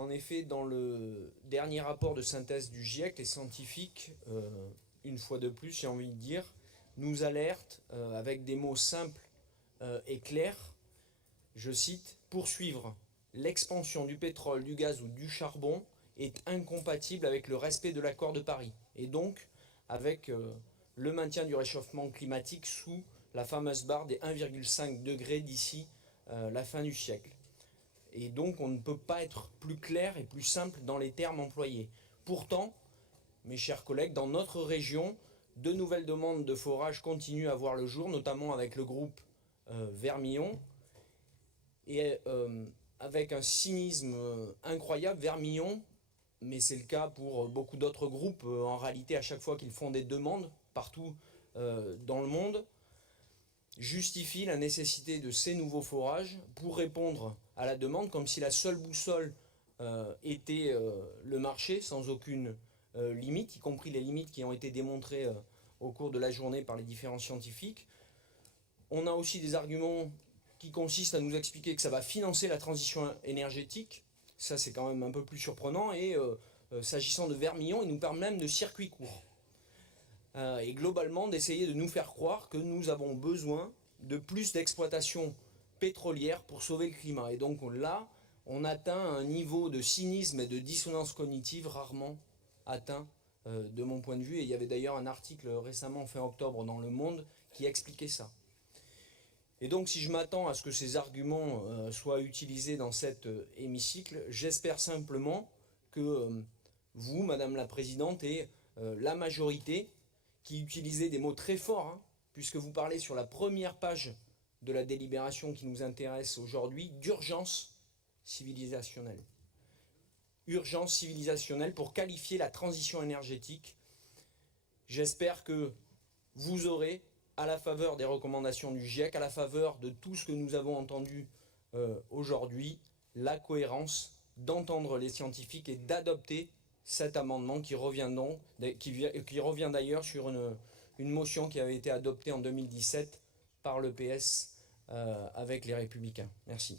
En effet, dans le dernier rapport de synthèse du GIEC, les scientifiques, une fois de plus, j'ai envie de dire, nous alertent avec des mots simples et clairs. Je cite, poursuivre l'expansion du pétrole, du gaz ou du charbon est incompatible avec le respect de l'accord de Paris et donc avec le maintien du réchauffement climatique sous la fameuse barre des 1,5 degrés d'ici la fin du siècle. Et donc on ne peut pas être plus clair et plus simple dans les termes employés. Pourtant, mes chers collègues, dans notre région, de nouvelles demandes de forage continuent à voir le jour, notamment avec le groupe Vermillon. Et avec un cynisme incroyable, Vermillon, mais c'est le cas pour beaucoup d'autres groupes, en réalité à chaque fois qu'ils font des demandes partout dans le monde, justifie la nécessité de ces nouveaux forages pour répondre à la demande, comme si la seule boussole était le marché, sans aucune limite, y compris les limites qui ont été démontrées au cours de la journée par les différents scientifiques. On a aussi des arguments qui consistent à nous expliquer que ça va financer la transition énergétique. Ça, c'est quand même un peu plus surprenant. Et s'agissant de Vermillon, il nous parle même de circuits courts. Et globalement, d'essayer de nous faire croire que nous avons besoin de plus d'exploitation pétrolière pour sauver le climat. Et donc là, on atteint un niveau de cynisme et de dissonance cognitive rarement atteint de mon point de vue. Et il y avait d'ailleurs un article récemment, fin octobre, dans Le Monde, qui expliquait ça. Et donc si je m'attends à ce que ces arguments soient utilisés dans cet hémicycle, j'espère simplement que vous, Madame la Présidente, et la majorité, qui utilisez des mots très forts, hein, puisque vous parlez sur la première page de la délibération qui nous intéresse aujourd'hui, d'urgence civilisationnelle. Urgence civilisationnelle pour qualifier la transition énergétique. J'espère que vous aurez, à la faveur des recommandations du GIEC, à la faveur de tout ce que nous avons entendu aujourd'hui, la cohérence d'entendre les scientifiques et d'adopter cet amendement qui revient d'ailleurs sur une motion qui avait été adoptée en 2017 par le PS avec les Républicains. Merci.